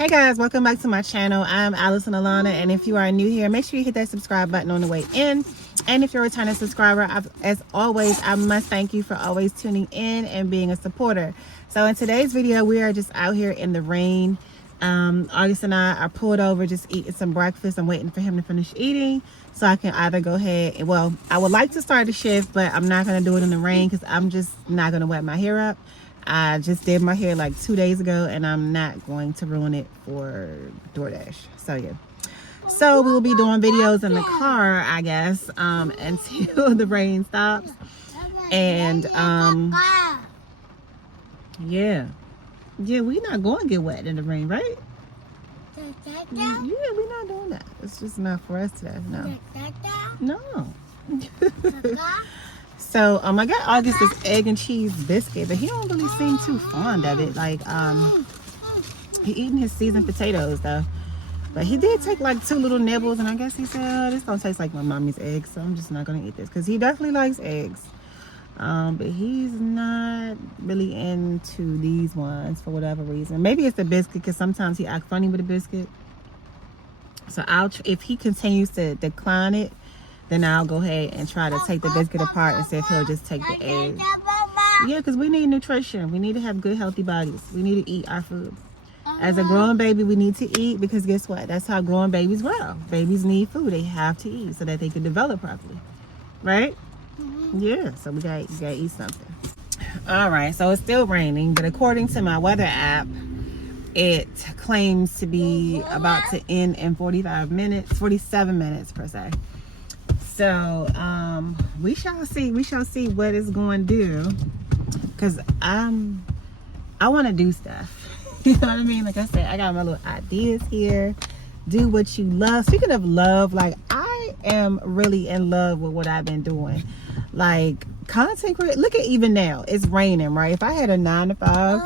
Hey guys, welcome back to my channel. I'm Allison Alanna, and if you are new here, make sure you hit that subscribe button on the way in. And if you're a returning subscriber, as always, I must thank you for always tuning in and being a supporter. So in today's video, we are just out here in the rain. August and I are pulled over just eating some breakfast. I'm waiting for him to finish eating so I can either go ahead and, well, I would like to start the shift, but I'm not going to do it in the rain because I'm just not going to wet my hair up. I just did my hair like 2 days ago, and I'm not going to ruin it for DoorDash. So yeah. So we'll be doing videos in the car, I guess, until the rain stops. And yeah, we're not going to get wet in the rain, right? Yeah, we're not doing that. It's just not for us today. No. So I got August this egg and cheese biscuit, but he don't really seem too fond of it. Like he eating his seasoned potatoes though. But he did take like 2 little nibbles, and I guess he said, oh, this don't taste like my mommy's eggs, so I'm just not gonna eat this, because he definitely likes eggs. But he's not really into these ones for whatever reason. Maybe it's the biscuit, because sometimes he acts funny with a biscuit. So if he continues to decline it, then I'll go ahead and try to take the biscuit apart and see if he'll just take the egg. Yeah, because we need nutrition. We need to have good, healthy bodies. We need to eat our food. As a growing baby, we need to eat, because guess what? That's how growing babies grow. Babies need food. They have to eat so that they can develop properly. Right? Yeah, so we gotta eat something. All right, so it's still raining, but according to my weather app, it claims to be about to end in 47 minutes per se. So we shall see what it's going to do, because I want to do stuff. You know what I mean? Like I said, I got my little ideas here. Do what you love. Speaking of love, like I am really in love with what I've been doing. Like content creation. Look at, even now it's raining, right? If I had a 9 to 5,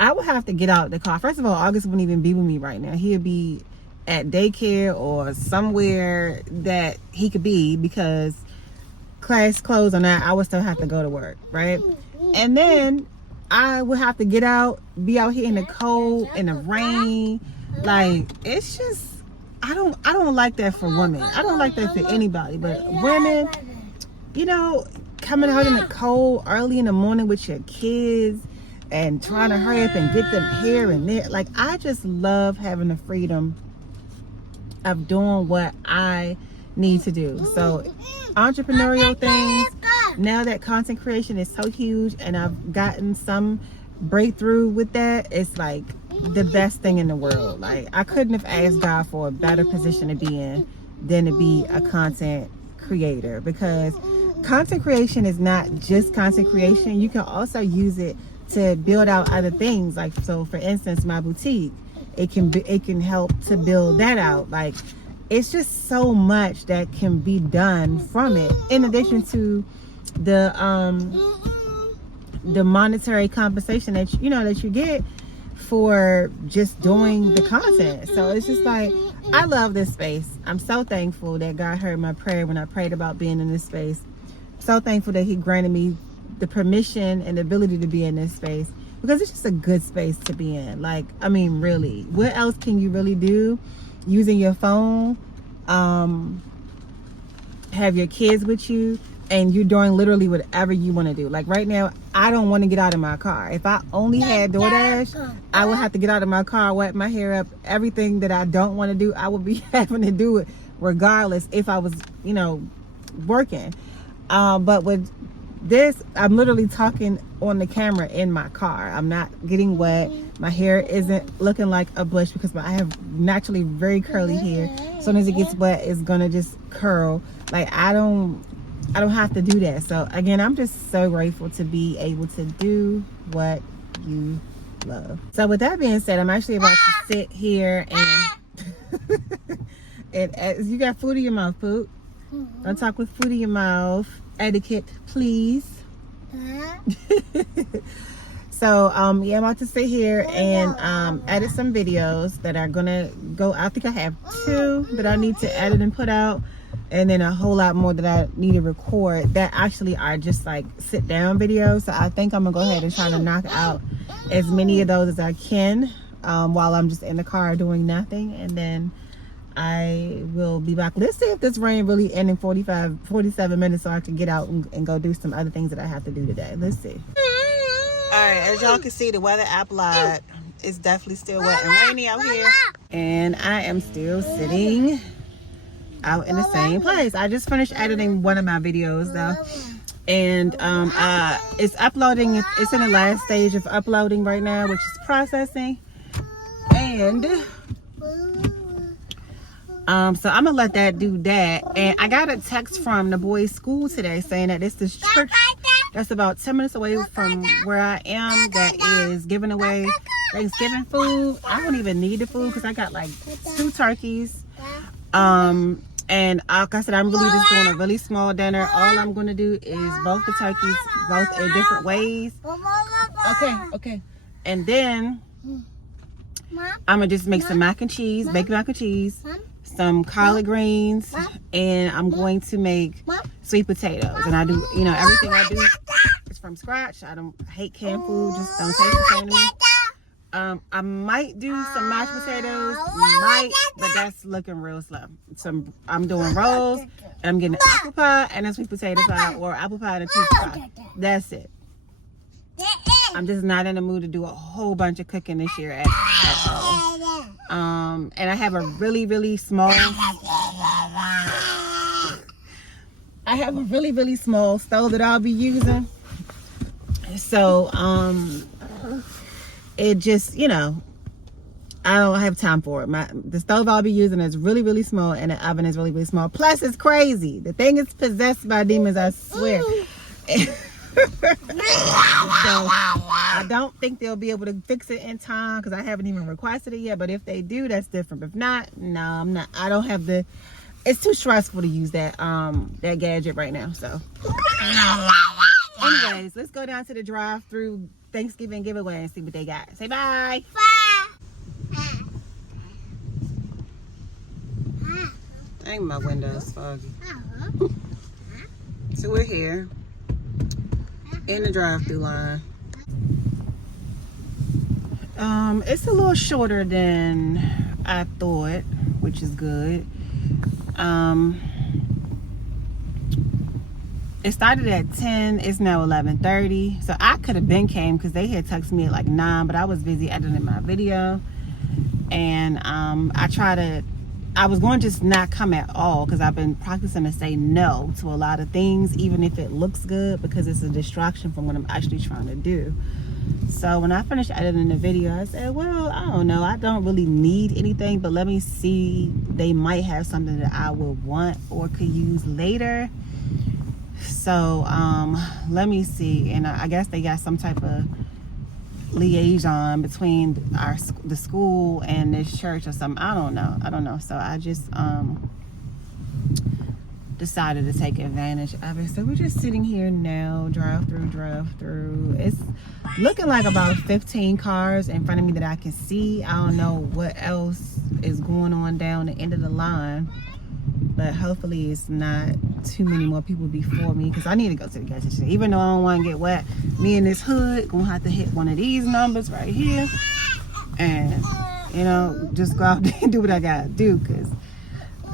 I would have to get out the car. First of all, August wouldn't even be with me right now. He'd be at daycare or somewhere that he could be, because class closed or not, I would still have to go to work, right? And then I would have to get out, be out here in the cold, in the rain. Like, it's just, I don't like that for women. I don't like that for anybody, but women, you know, coming out in the cold early in the morning with your kids and trying to hurry up and get them here and there. Like, I just love having the freedom of doing what I need to do. So entrepreneurial things, now that content creation is so huge and I've gotten some breakthrough with that, it's like the best thing in the world. Like, I couldn't have asked God for a better position to be in than to be a content creator, because content creation is not just content creation. You can also use it to build out other things. Like, so for instance, my boutique, it can help to build that out. Like, it's just so much that can be done from it, in addition to the monetary compensation that you get for just doing the content. So it's just like, I love this space. I'm so thankful that God heard my prayer when I prayed about being in this space. So thankful that he granted me the permission and the ability to be in this space, because it's just a good space to be in. Like, I mean, really, what else can you really do using your phone? Have your kids with you, and you're doing literally whatever you want to do. Like right now, I don't want to get out of my car. If I only had DoorDash, I would have to get out of my car, wet my hair up, everything that I don't want to do, I would be having to do it regardless if I was, working. But with this, I'm literally talking on the camera in my car. I'm not getting wet. My hair isn't looking like a bush, because I have naturally very curly hair. As soon as it gets wet, it's gonna just curl. Like, I don't have to do that. So again, I'm just so grateful to be able to do what you love. So with that being said, I'm actually about to sit here and you got food in your mouth, Poop. Don't talk with food in your mouth. Etiquette, please. So yeah, I'm about to sit here and edit some videos that are gonna go. I think I have 2 that I need to edit and put out, and then a whole lot more that I need to record that actually are just like sit down videos. So I think I'm gonna go ahead and try to knock out as many of those as I can while I'm just in the car doing nothing, and then I will be back. Let's see if this rain really ends in 47 minutes so I can get out and go do some other things that I have to do today. Let's see. Alright, as y'all can see, the weather applied. It's definitely still wet and rainy out here. And I am still sitting out in the same place. I just finished editing one of my videos though. And it's uploading. It's in the last stage of uploading right now, which is processing. And so I'm gonna let that do that. And I got a text from the boys' school today saying that this church that's about 10 minutes away from where I am that is giving away Thanksgiving food. I don't even need the food because I got like 2 turkeys. And like I said, I'm really just doing a really small dinner. All I'm gonna do is both the turkeys, both in different ways. Okay. And then I'm gonna just make some mac and cheese, baked mac and cheese, some collard greens, and I'm going to make sweet potatoes. And I do, you know, everything I do is from scratch. I don't hate canned food, just don't taste the same to me. I might do some mashed potatoes, but that's looking real slow. I'm doing rolls, and I'm getting an apple pie and a sweet potato pie, or apple pie and a cheese pie. That's it. I'm just not in the mood to do a whole bunch of cooking this year at all. And I have a really, really small stove that I'll be using. So, it just, you know, I don't have time for it. The stove I'll be using is really, really small, and the oven is really, really small. Plus, it's crazy. The thing is possessed by demons, I swear. So I don't think they'll be able to fix it in time because I haven't even requested it yet. But if they do, that's different. But if not, no, I'm not. I don't have the. It's too stressful to use that gadget right now. So, anyways, let's go down to the drive-through Thanksgiving giveaway and see what they got. Say bye. Dang, my window's foggy. So we're here in the drive-through line. It's a little shorter than I thought, which is good. It started at 10. It's now 11:30. So I could have came because they had texted me at like 9, but I was busy editing my video. And I was going to just not come at all because I've been practicing to say no to a lot of things, even if it looks good, because it's a distraction from what I'm actually trying to do. So when I finished editing the video, I said, well, I don't know. I don't really need anything, but let me see. They might have something that I would want or could use later. So let me see. And I guess they got some type of liaison between the school and this church or something. I don't know. So I just decided to take advantage of it. So we're just sitting here now, drive through. It's looking like about 15 cars in front of me that I can see. I don't know what else is going on down the end of the line, but hopefully it's not too many more people before me, because I need to go to the gas station. Even though I don't want to get wet, me in this hood gonna have to hit one of these numbers right here and, you know, just go out there and do what I gotta do, because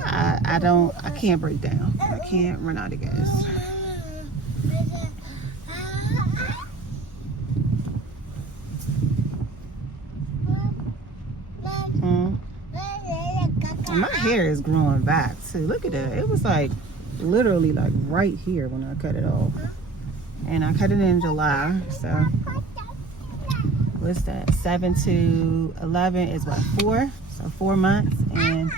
I can't break down. I can't run out of gas. My hair is growing back too. Look at that. It was like literally like right here when I cut it off. And I cut it in July. So what's that? 7 to 11 is what, 4? So 4 months, and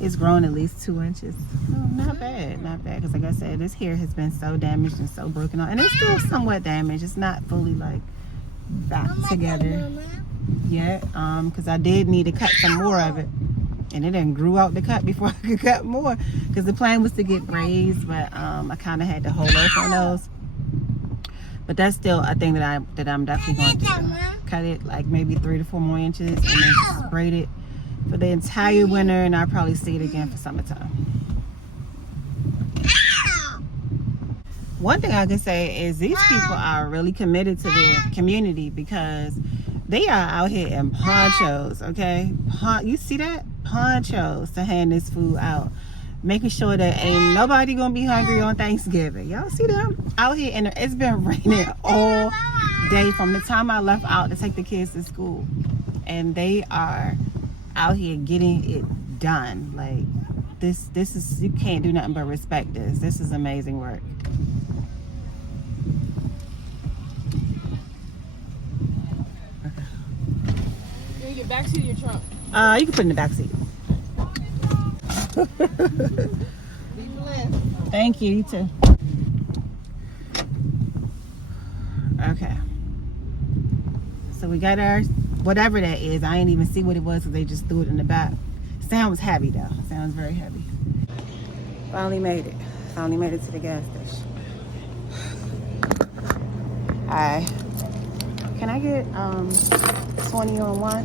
it's grown at least 2 inches. Oh, not bad. Because like I said, this hair has been so damaged and so broken off. And it's still somewhat damaged. It's not fully like back together yet. Because I did need to cut some more of it. And it didn't grew out the cut before I could cut more, because the plan was to get braids, but I kind of had to hold off on those. But that's still a thing that I'm definitely going to do. Cut it like maybe 3 to 4 more inches, and then just braid it for the entire winter, and I'll probably see it again for summertime. One thing I can say is these people are really committed to their community, because They are out here in ponchos, okay? You see that? Ponchos to hand this food out. Making sure that ain't nobody gonna be hungry on Thanksgiving. Y'all see them out here? And it's been raining all day from the time I left out to take the kids to school. And they are out here getting it done. Like, this is, you can't do nothing but respect this. This is amazing work. Can you get back seat of your trunk? You can put it in the back seat. Be blessed. Thank you, you too. Okay. So we got our, whatever that is. I didn't even see what it was because they just threw it in the back. Sounds heavy though. Sounds very heavy. Finally made it. Finally made it to the gas station. Hi. Can I get 20 on one?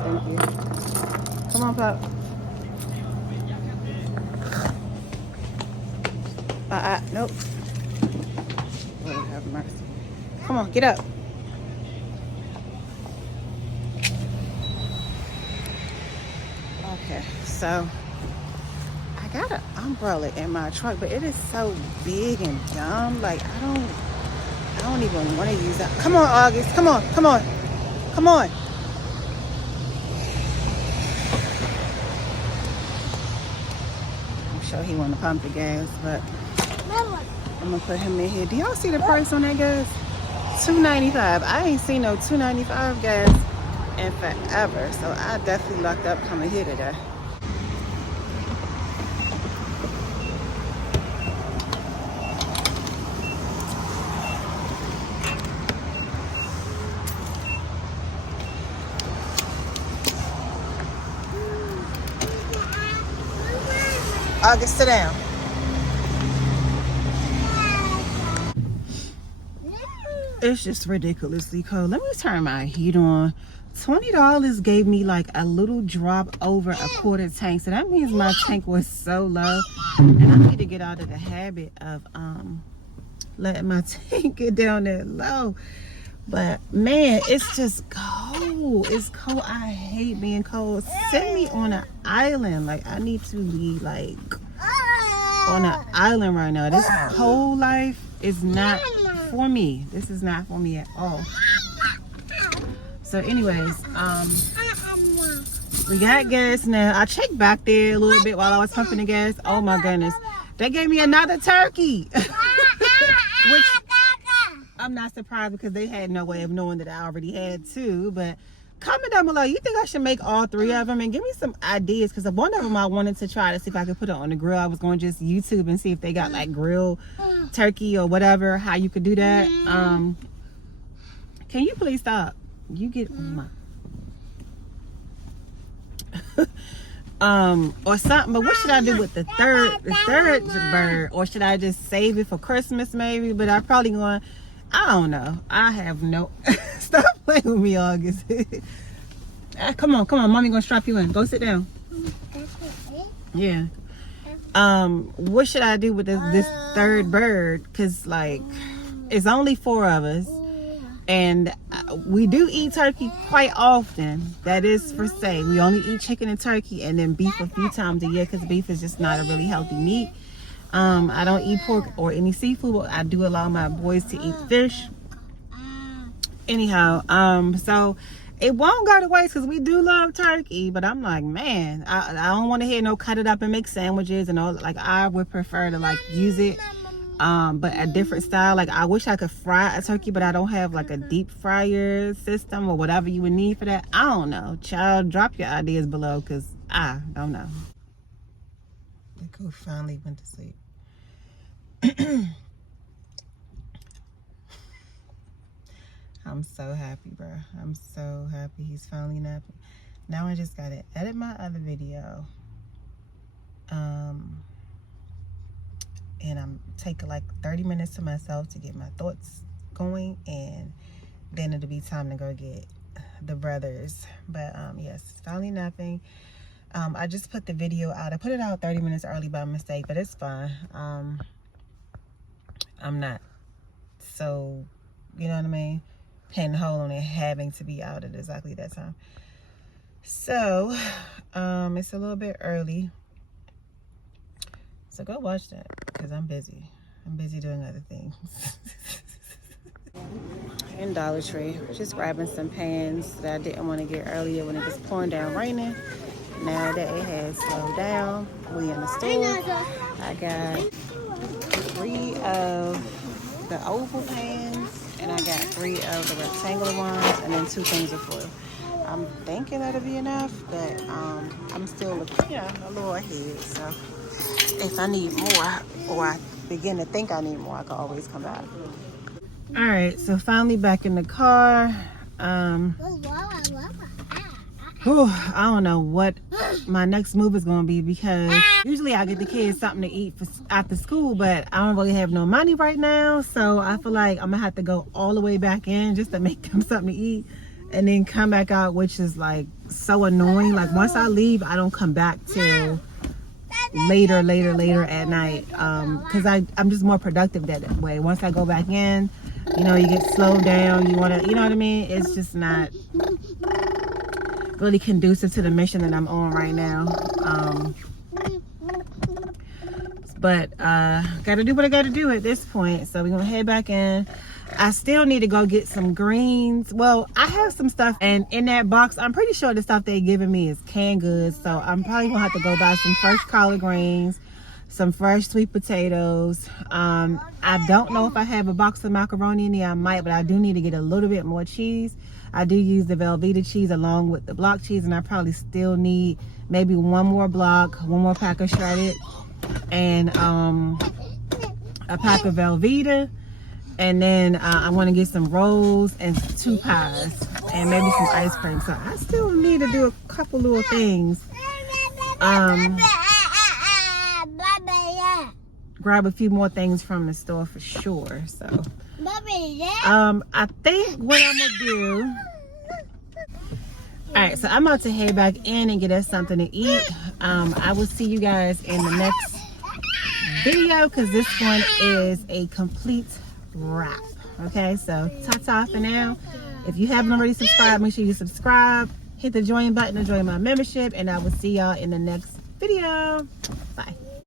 Thank you. Come on, Pop. Nope. Lord have mercy. Come on, get up. Okay, so I got an umbrella in my truck, but it is so big and dumb. Like, I don't even want to use that. Come on, August. Come on, come on, come on. I'm sure he want to pump the gas, but I'm gonna put him in here. Do y'all see the price on that gas? $2.95. I ain't seen no $2.95 gas in forever, so I definitely lucked up coming here today. August, sit down. It's just ridiculously cold. Let me turn my heat on. $20 gave me like a little drop over a quarter tank. So that means my tank was so low. And I need to get out of the habit of letting my tank get down that low. But man, it's just cold. It's cold. I hate being cold. Send me on an island. Like, I need to be like on an island right now. This cold life is not for me. This is not for me at all. So anyways, we got gas now. I checked back there a little bit while I was pumping the gas. Oh my goodness, they gave me another turkey. Which I'm not surprised because they had no way of knowing that I already had two. But comment down below, you think I should make all three of them? And give me some ideas, because one of them I wanted to try to see if I could put it on the grill. I was going to just YouTube and see if they got like grilled turkey or whatever, how you could do that. Can you please stop? You get on my or something. But what should I do with the third bird? Or should I just save it for Christmas maybe? But I probably going, I don't know. I have no stop playing with me, August. Come on, mommy gonna strap you in. Go sit down. Yeah. What should I do with this third bird? Because like it's only 4 of us. And we do eat turkey quite often. That is for say. We only eat chicken and turkey and then beef a few times a year because beef is just not a really healthy meat. I don't eat pork or any seafood, but I do allow my boys to eat fish. Anyhow, so it won't go to waste because we do love turkey. But I'm like, man, I don't want to hear no cut it up and make sandwiches and all. Like, I would prefer to like use it. But a different style. Like, I wish I could fry a turkey, but I don't have like a deep fryer system or whatever you would need for that. I don't know. Child, drop your ideas below because I don't know. Look who finally went to sleep. I'm so happy, bro. I'm so happy he's finally napping. Now I just gotta edit my other video. And I'm taking like 30 minutes to myself to get my thoughts going, and then it'll be time to go get the brothers. But yes, finally napping. I just put the video out. I put it out 30 minutes early by mistake, but it's fine. I'm not so, you know what I mean, pinning a hole on it having to be out at exactly that time. So it's a little bit early, so go watch that because I'm busy doing other things. In Dollar Tree, just grabbing some pans that I didn't want to get earlier when it was pouring down raining. Now that it has slowed down, we in the store. I got 3 of the oval pans and I got 3 of the rectangular ones, and then 2 things of foil. I'm thinking that'll be enough, but I'm still looking, a little ahead. So if I need more, or I begin to think I need more, I can always come back. All right, so finally back in the car. I don't know what my next move is going to be, because usually I get the kids something to eat after school, but I don't really have no money right now. So I feel like I'm going to have to go all the way back in just to make them something to eat and then come back out, which is like so annoying. Like once I leave, I don't come back till later at night, because I'm just more productive that way. Once I go back in, you get slowed down. You want to, you know what I mean? It's just not really conducive to the mission that I'm on right now. But gotta do what I gotta do at this point. So we're gonna head back in. I still need to go get some greens. Well, I have some stuff, and in that box, I'm pretty sure the stuff they're giving me is canned goods. So I'm probably gonna have to go buy some fresh collard greens, some fresh sweet potatoes. I don't know if I have a box of macaroni in there. I might, but I do need to get a little bit more cheese. I do use the Velveeta cheese along with the block cheese, and I probably still need maybe 1 more block, 1 more pack of shredded, and a pack of Velveeta. And then I want to get some rolls and 2 pies and maybe some ice cream. So I still need to do a couple little things. Grab a few more things from the store for sure. So I think what I'm gonna do. All right, so I'm about to head back in and get us something to eat. I will see you guys in the next video, because this one is a complete wrap. Okay, so ta-ta for now. If you haven't already subscribed, make sure you subscribe, hit the join button to join my membership, and I will see y'all in the next video. Bye.